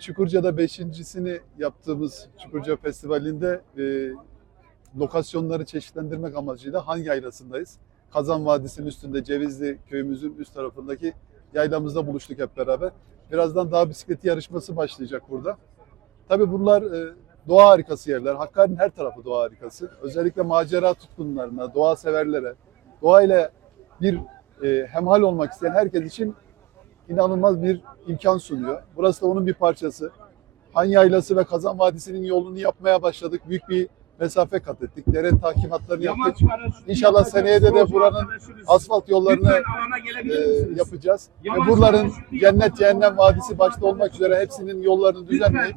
Çukurca'da beşincisini yaptığımız Çukurca Festivali'nde e, lokasyonları çeşitlendirmek amacıyla Han Yaylası'ndayız. Kazan Vadisi'nin üstünde Cevizli köyümüzün üst tarafındaki yaylamızda buluştuk hep beraber. Birazdan dağ bisikleti yarışması başlayacak burada. Tabii bunlar e, doğa harikası yerler. Hakkari'nin her tarafı doğa harikası. Özellikle macera tutkunlarına, doğa severlere, doğayla bir e, hemhal olmak isteyen herkes için inanılmaz bir imkan sunuyor. Burası da onun bir parçası. Han Yaylası ve Kazan Vadisi'nin yolunu yapmaya başladık. Büyük bir mesafe kat ettik. Dere takimatlarını yaptık. İnşallah seneye de de buranın Asfalt yollarını e, yapacağız. Ve buraların cennet cehennem vadisi başta olmak üzere hepsinin yollarını düzenleyip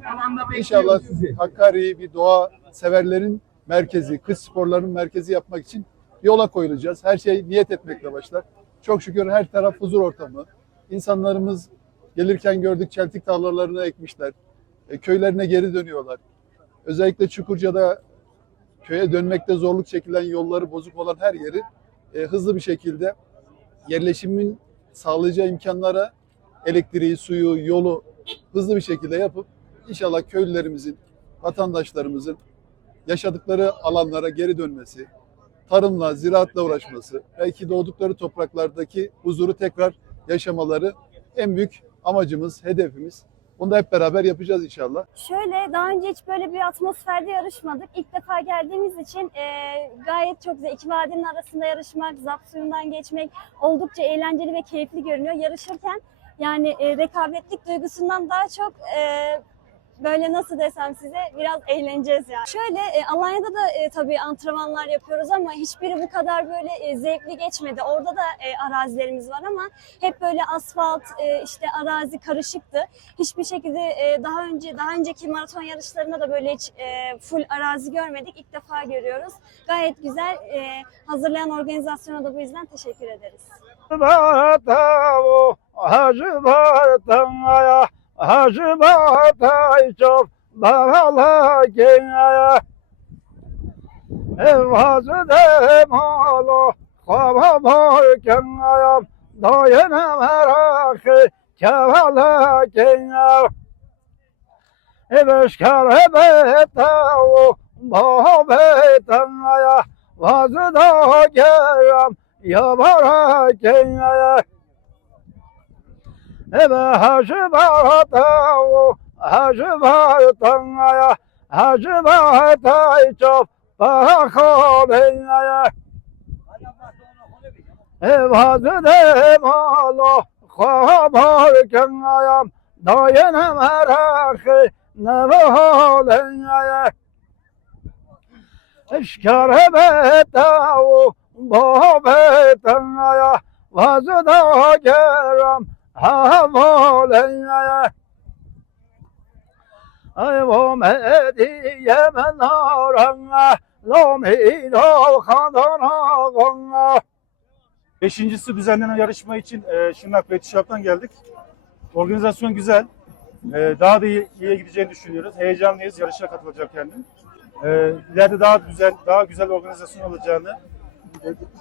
İnşallah Hakkari'yi bir doğa severlerin merkezi, kış sporlarının merkezi yapmak için yola koyulacağız. Her şey niyet etmekle başlar. Çok şükür her taraf huzur ortamı. İnsanlarımız gelirken gördük çeltik tarlalarını ekmişler. E, köylerine geri dönüyorlar. Özellikle Çukurca'da köye dönmekte zorluk çekilen yolları bozuk olan her yeri e, hızlı bir şekilde yerleşimin sağlayacağı imkanlara elektriği, suyu, yolu hızlı bir şekilde yapıp İnşallah köylülerimizin, vatandaşlarımızın yaşadıkları alanlara geri dönmesi, tarımla, ziraatla uğraşması, belki doğdukları topraklardaki huzuru tekrar yaşamaları en büyük amacımız, hedefimiz. Bunu da hep beraber yapacağız inşallah. Şöyle daha önce hiç böyle bir atmosferde yarışmadık. İlk defa geldiğimiz için e, gayet çok güzel. İki vadinin arasında yarışmak, zap suyundan geçmek oldukça eğlenceli ve keyifli görünüyor. Yarışırken yani e, rekabetlik duygusundan daha çok e, böyle nasıl desem size biraz eğleneceğiz yani. Şöyle e, Alanya'da da e, tabii antrenmanlar yapıyoruz ama hiçbiri bu kadar böyle e, zevkli geçmedi. Orada da e, arazilerimiz var ama hep böyle asfalt e, işte arazi karışıktı. Hiçbir şekilde e, daha önce daha önceki maraton yarışlarında da böyle hiç e, full arazi görmedik. İlk defa görüyoruz. Gayet güzel. E, hazırlayan organizasyona da bu yüzden teşekkür ederiz. Hacı bataya hacı batay çok bağla genya ev hacı demalo kava barken ayam dayana merakı kavala genya ev eşkar ebetavu babetan aya vazı da geram yabara genya Ebe hacı batavu hacı bataya hacı batay çok bakabenya Ev hacı demalo kabar kenyayam dayene merakı ne valenya Eşkare betavu babetanya vazda geram havalenya Ay men aranga Lomi lo kandana gonga Beşincisi düzenlenen yarışma için e, Şırnak ve Tişap'tan geldik. Organizasyon güzel. E, daha da iyi, iyiye gideceğini düşünüyoruz. Heyecanlıyız. Yarışa katılacak kendim. E, ileride daha güzel, daha güzel organizasyon olacağını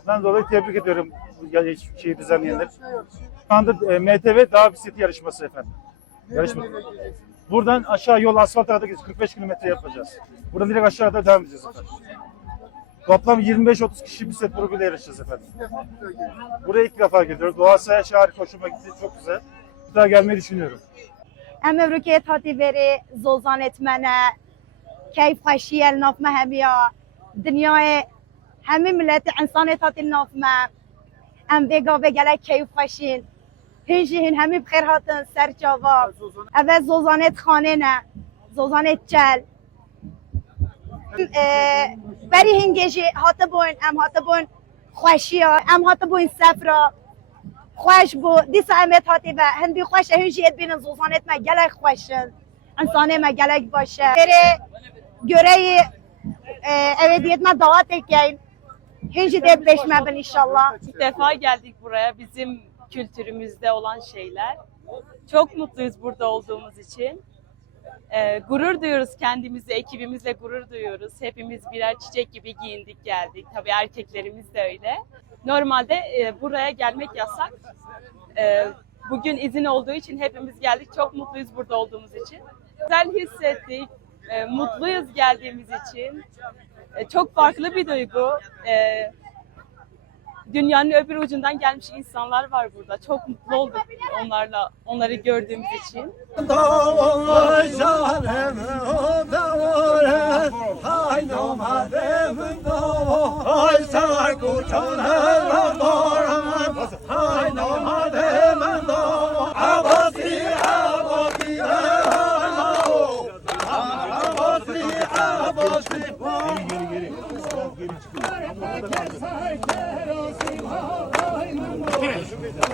ben dolayı tebrik ediyorum bu ya- şeyi düzenleyenleri. Şu anda e, MTV dağ bisikleti yarışması efendim. Yarışma. Buradan aşağı yol asfalt arada 45 kilometre yapacağız. Buradan direkt aşağıda devam edeceğiz efendim. Toplam 25-30 kişi bisiklet grubuyla yarışacağız efendim. Buraya ilk defa geliyoruz. Doğa sayaşı harika hoşuma gitti. Çok güzel. Bir daha gelmeyi düşünüyorum. em evroket hatî verê zozanet me ne keyf xweşî el nav me hemiya dinyayê hemî milletê insanê hatî nav me em vê gavê gelek keyf xweşîn hin jî hin hemî bi xêr hatin ser çava ev e zozanet xanê ne zozanet çel Em, berî hingê jî hatibûn em hatibûn xweşiya em hatibûn sefra خوش بو دیسا امت هاتی و هندی خوش هن جیت بینن زوزانت ما گلک خوشن انسانه ما گلک باشه بره göre evet diyetme davet ekleyin. Hinci de beşme ben inşallah. İlk defa geldik buraya bizim kültürümüzde olan şeyler. Çok mutluyuz burada olduğumuz için. Ee, gurur duyuyoruz kendimizle, ekibimizle gurur duyuyoruz. Hepimiz birer çiçek gibi giyindik geldik. Tabii erkeklerimiz de öyle. Normalde e, buraya gelmek yasak. Ee, Bugün izin olduğu için hepimiz geldik. Çok mutluyuz burada olduğumuz için. Güzel hissettik. e, mutluyuz geldiğimiz için. E, çok farklı bir duygu. E, dünyanın öbür ucundan gelmiş insanlar var burada. Çok mutlu olduk onlarla, onları gördüğümüz için. Hey, hey,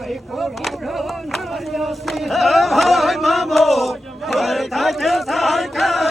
hay mamo, hay mamo, hay mamo,